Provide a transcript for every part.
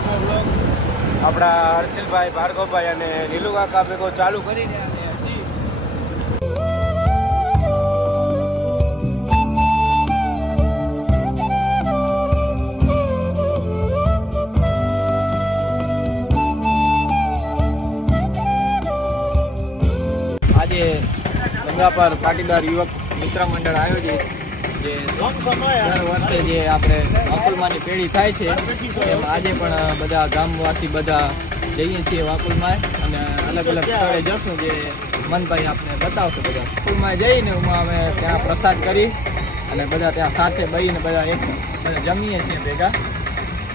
સવારનો બ્લોગ આપણા હર્ષિલભાઈ, ભાર્ગવભાઈ અને નીલુ કાકા ભેગો ચાલુ કરીને આજે ગંગાપર પાટીદાર યુવક મિત્ર મંડળ આયોજિત જે દર વર્ષે જે આપણે વાકુલમાની પેઢી થાય છે એમ આજે પણ બધા ગામવાસી બધા જઈએ છીએ વાકુલમાં અને અલગ અલગ સ્થળે જશું જે મનભાઈ આપણે બતાવશું. બધા વાકુલમાં જઈને અમે ત્યાં પ્રસાદ કરી અને બધા ત્યાં સાથે બેસીને બધા એક જમીએ છીએ ભેગા.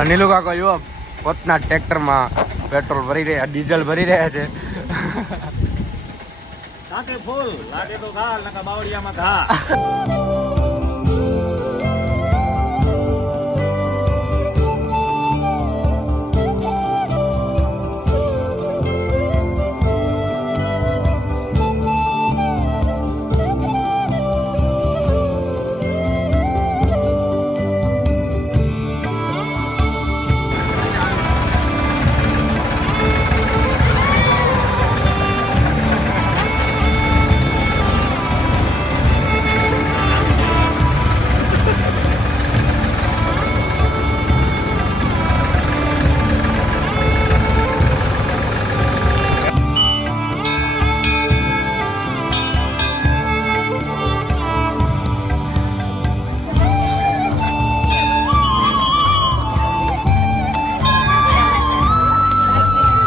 નીલુ કાકો યુવક પોતાના ટ્રેક્ટરમાં પેટ્રોલ ભરી રહ્યા, ડીઝલ ભરી રહ્યા છે. કાકે ફૂલ લાગે તો ઘા નકા બાવળિયામાં ઘા.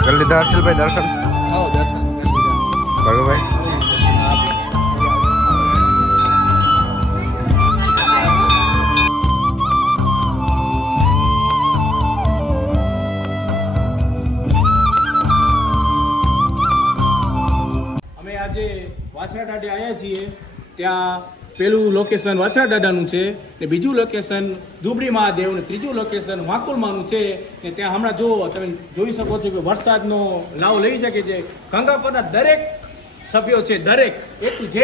કરી લીધા હર્ષિલભાઈ દર્શન? હા દર્શન. ભાર્ગવભાઈ અમે આજે વાછરા દાડે આવ્યા છીએ. ત્યાં પેલું લોકેશન વાછરા દાદાનું છે ને બીજું લોકેશન ધુબડી મહાદેવ ને ત્રીજું લોકેશન વાકુલમાનું છે ને ત્યાં હમણાં જો તમે જોઈ શકો છો કે વરસાદનો લાવ લઈ શકે છે. ગંગાપરના દરેક સભ્યો છે, દરેક A to Z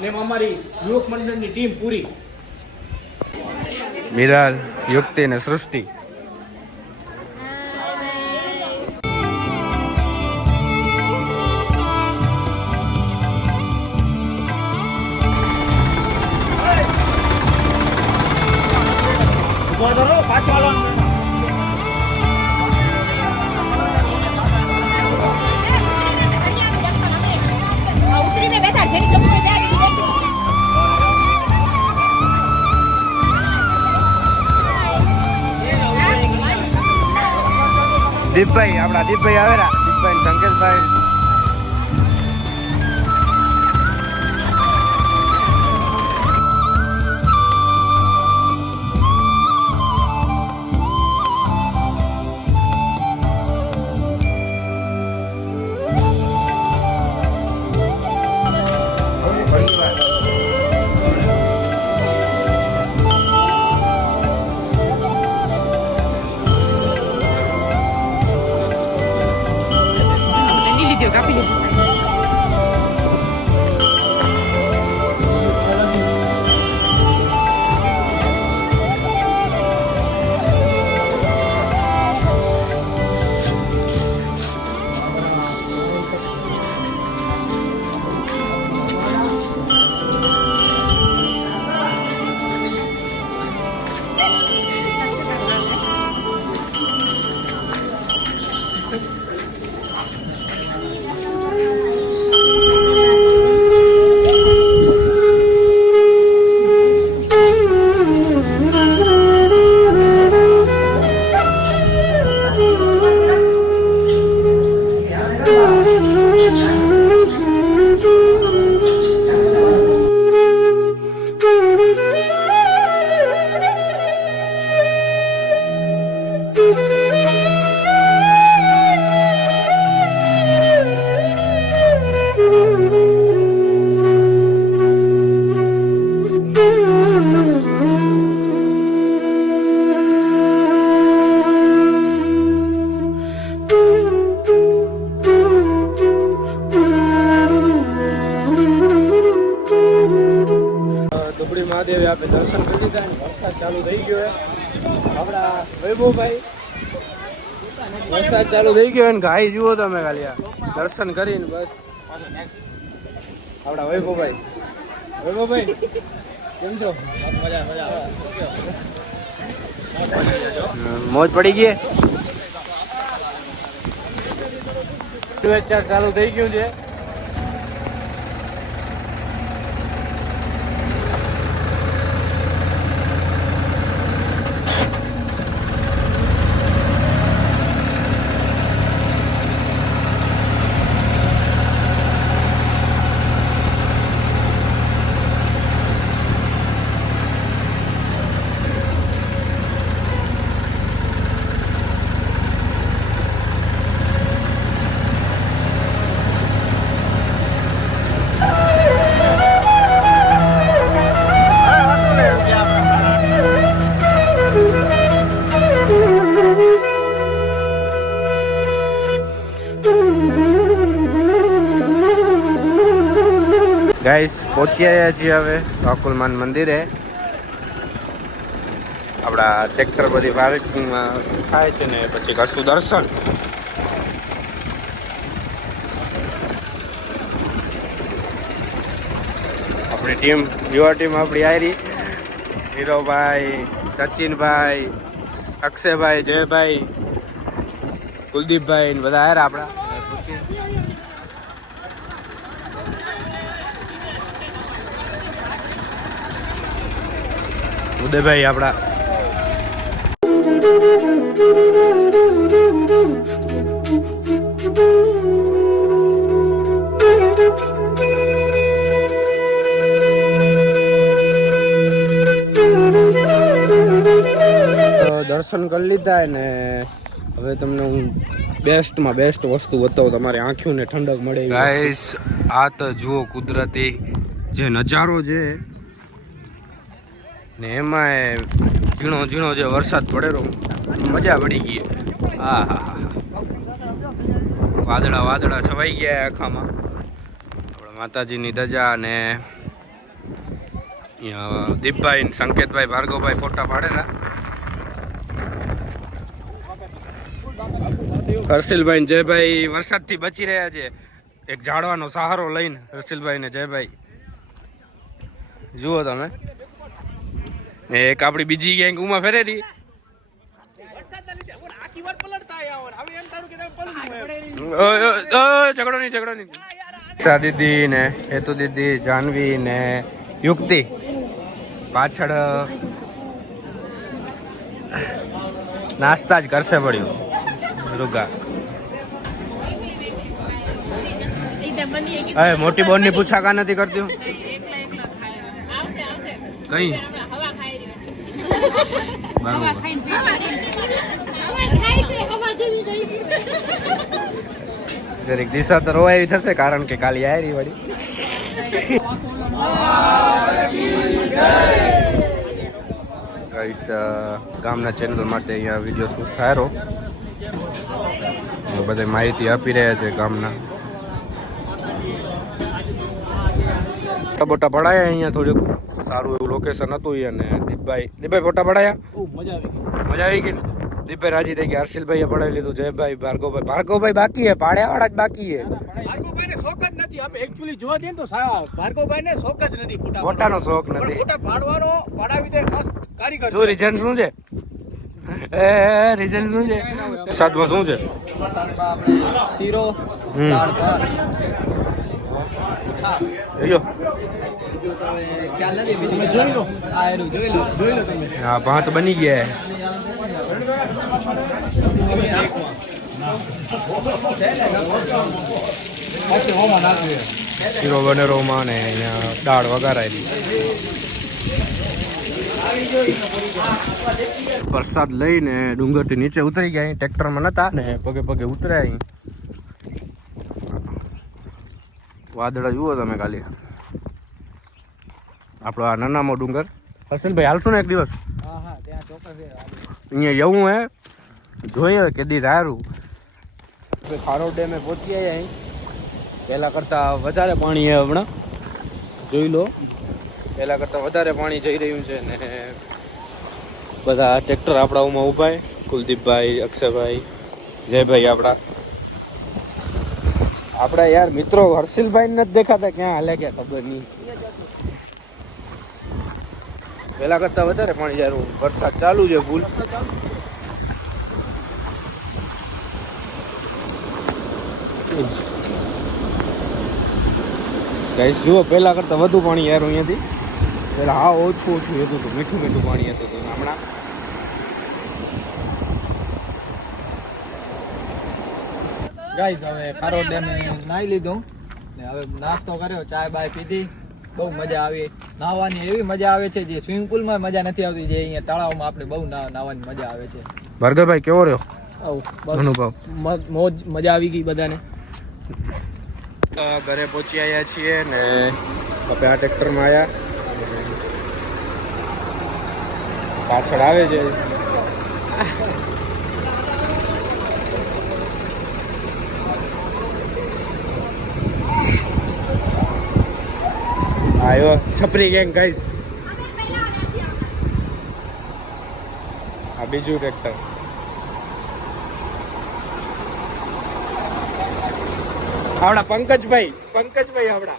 ને અમારી યુવક મંડળની ટીમ પૂરી. મિરાલ, યુક્તિ અને સૃષ્ટિ. દીપભાઈ, આપણા દીપભાઈ આવેલા, દીપભાઈ સંકેશભાઈ. મહાદેવે આપણે દર્શન કરી દીધા અને વરસાદ ચાલુ થઈ ગયો. આપણા વૈભવભાઈ વરસાદ ચાલુ થઈ ગયો ને ગાય જુઓ તમે ખાલી આ દર્શન કરીને બસ આપડા વૈભવભાઈ કેમ છો? મોજ પડી ગઈ. ચાલુ થઈ ગયું છે. ગાઈસ પહોંચી આવ્યા છીએ હવે વાકુલમાન મંદિરે. આપણા ટ્રેક્ટર બધી પાર્કિંગમાં થાય છે ને પછી કરશું દર્શન. આપણી ટીમ યુવા ટીમ આપણી આયરી હીરોભાઈ, સચિનભાઈ, અક્ષયભાઈ, જયભાઈ, કુલદીપભાઈ બધા આવ્યા આપણા. ઉદયભાઈ આપણા દર્શન કરી લીધા ને હવે તમને હું બેસ્ટમાં બેસ્ટ વસ્તુ બતાવું, તમારી આંખોને ઠંડક મળે. ગાઈસ આ તો જુઓ કુદરતી જે નજારો છે ને એમાં ઝીણો ઝીણો જે વરસાદ પડેલો મજા પડી ગઈ. હા હા હા વાદળા વાદળા છવાઈ ગયા આખામાં. આપણે માતાજીની ધજા અને દીપભાઈ, સંકેતભાઈ, ભાર્ગવભાઈ ફોટા પાડેલા. હર્ષિલભાઈ ને જયભાઈ વરસાદથી બચી રહ્યા છે એક ઝાડવાનો સહારો લઈને. હર્ષિલભાઈ ને જયભાઈ જુઓ તમે. એક આપડી બીજી ગેંગ ઉમા ફેરેરી ઝઘડો નહીં. દીદી ને હેતુ દીદી, જાનવી ને યુક્તિ પાછળ નાસ્તા જ કરશે પડ્યું. રૂગા મોટી બોન ની પૂછા નથી કરતી કઈ જરીક દિશા તો રોવાવી થશે કારણ કે કાલી આયરી વાળી. ગામના ચેનલ માટે અહીંયા વિડીયો શૂટ થયો. બધી માહિતી આપી રહ્યા છે ગામના. ફોટા પડાયા અહીંયા થોડુંક સારું એવું લોકેશન હતું. અને દીપભાઈ ફોટા પડાયા. મજા આવી ગઈ ને. દીપભાઈ રાજી થઈ ગયા. હર્ષિલભાઈએ પડાવી લીધું. જયભાઈ, ભાર્ગવભાઈ બાકી હે, પાડ્યા વાળા જ બાકી હે. ભાર્ગવભાઈને શોખ જ નથી. આપણે એક્ચ્યુઅલી જોવા જઈએ તો ભાર્ગવભાઈને શોખ જ નથી. ફોટાનો શોખ નથી. ફોટા પાડવાનો પાડાવી દે મસ્ત કારીગર. શું રીઝન શું છે? રીઝન શું છે? સાદમાં શું છે? શીરો, દાળ ભાત, ખ્યાલ નથી. જોઈ લો તમે. હા ભાત બની ગયા. શીરો બનેરોમાં ને અહીંયા દાળ વઘારાયેલી. વરસાદ લઈને ડુંગરથી નીચે ઉતરી ગયા. ટ્રેક્ટરમાં નતા ને પગે પગે ઉતર્યા. અહીં વાદળા જુઓ તમે ખાલી. આપણો આ નાનામો ડુંગર. હર્ષિલભાઈ હાલશું ને એક દિવસ? અહીંયા જવું હે, જોઈએ કેદી સારું. ખારોડ ડેમે પહોંચી આવ્યા. અહીં પહેલાં કરતાં વધારે પાણી છે હમણાં. જોઈ લો, પહેલાં કરતાં વધારે પાણી જઈ રહ્યું છે. ને બધા ટ્રેક્ટર આપણા ઉમાં ઊભા. કુલદીપભાઈ, અક્ષયભાઈ, જયભાઈ આપણા યાર મિત્રો હર્ષિલભાઈ નથી દેખાતા, ક્યાં હાલે ગયા ખબર નહીં. પેલા કરતા વધારે પાણી યાર વરસાદ ચાલુ છે ફૂલ. ગાઈસ જુઓ પેલા કરતા વધુ પાણી યાર અહીંયાથી. પેલા હા ઓછું હતું, મીઠું પાણી હતું હમણાં. ગાઈસ હવે ખારોડ ડેમે નાહી લીધું ને હવે નાસ્તો કર્યો, ચાય બાય પીધી, બહુ મજા આવી. નાહવાની એવી મજા આવે છે જે સ્વિમિંગ પુલમાં મજા નથી આવતી, જે અહીંયા તળાવમાં આપણે બહુ નાહવાની મજા આવે છે. ભાર્ગવભાઈ કેવો રહ્યો અનુભવ? મોજ મજા આવી ગઈ બધાને. ઘરે પહોંચી આવ્યા છીએ ને આપણે આ ટ્રેક્ટરમાં આવ્યા, પાછળ આવે છે આવ્યો છપરી ગેંગ ગાઈસ. આ બીજું ટ્રેક્ટર. આવડા પંકજભાઈ આવડા.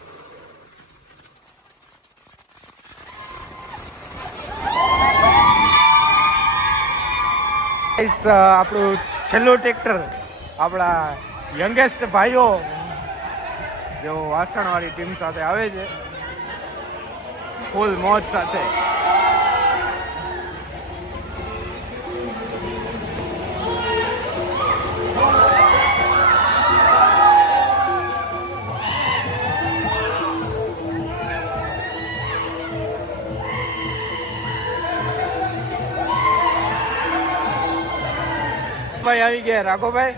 આપણું છેલ્લું ટ્રેક્ટર આપણા યંગેસ્ટ ભાઈઓ જો વાસણવાળી ટીમ સાથે આવે છે ફૂલ મોજ સાથે. ભાઈ આવી ગયા રાઘોભાઈ.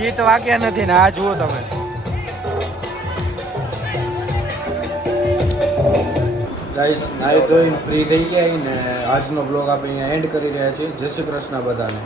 ગીત વાગ્યા નથી ને આ જુઓ તમે. ગાઈસ નાઈ ધોઈને ફ્રી થઈ ગયા ને આજનો બ્લોગ આપણે અહીંયા એન્ડ કરી રહ્યા છીએ. જય શ્રી કૃષ્ણ બધાને.